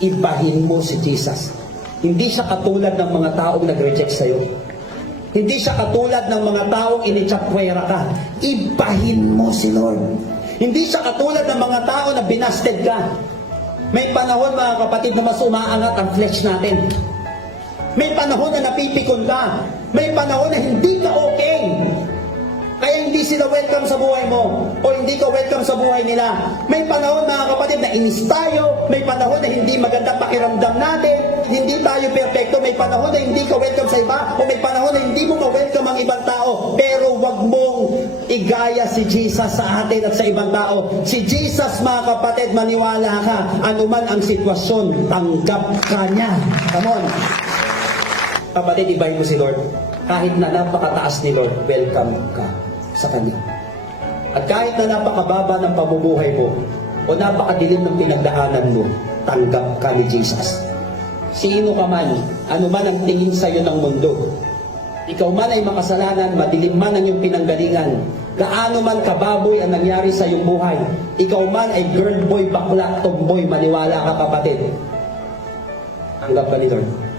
ibahin mo si Jesus. Hindi siya katulad ng mga taong nag-reject sa'yo. Hindi siya katulad ng mga taong initsapwera ka. Ibahin mo si Lord. Hindi siya katulad ng mga tao na binasted ka. May panahon mga kapatid na mas umaangat ang flesh natin. May panahon na napipikon ka. May panahon na hindi ka okay. Kaya hindi sila welcome sa buhay mo o hindi ka welcome sa buhay nila. May panahon na inis tayo, may panahon na hindi maganda pakiramdam natin, hindi tayo perfecto, may panahon na hindi ka welcome sa iba o may panahon na hindi mo ma-welcome ang ibang tao. Pero wag mong igaya si Jesus sa atin at sa ibang tao. Si Jesus mga kapatid, maniwala ka, anuman ang sitwasyon, tanggap ka niya. Come on. Kapatid, ibahin mo si Lord. Kahit na napakataas ni Lord, welcome ka sa Kanya. At kahit na napakababa ng pamumuhay mo, o napakadilim ng pinagdaanan mo, tanggap ka ni Jesus. Sino ka man, ano man ang tingin sa iyo ng mundo, ikaw man ay makasalanan, madilim man ang iyong pinanggalingan, gaano man kababoy ang nangyari sa iyong buhay, ikaw man ay girl boy, bakla, tomboy, maniwala ka kapatid. Tanggap ka ni Lord.